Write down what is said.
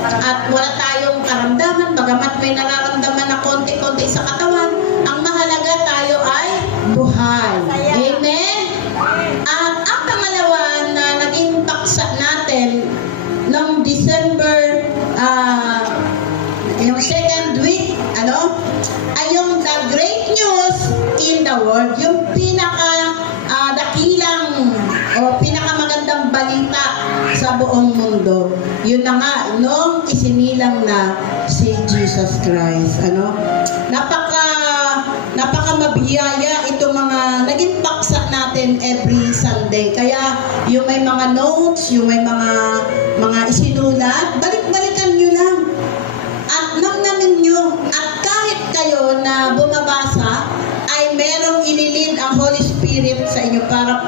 At wala tayong karamdaman, bagamat may nararamdaman na konti-konti sa katawan, ang mahalaga tayo ay buhay. Amen? At ang pangalawa na naging paksa natin noong December, yung second week, ay yung the great news in the world, yung dakilang o pinakamagandang balita sa buong mundo. Yun na nga, nung isinilang na si Jesus Christ. Napaka mabiyaya itong mga naging paksa natin every Sunday. Kaya yung may mga notes, yung may mga isinulat, balik-balikan nyo lang. At namnamin nyo. At kahit kayo na bumabasa, ay merong ililid ang Holy Spirit sa inyo para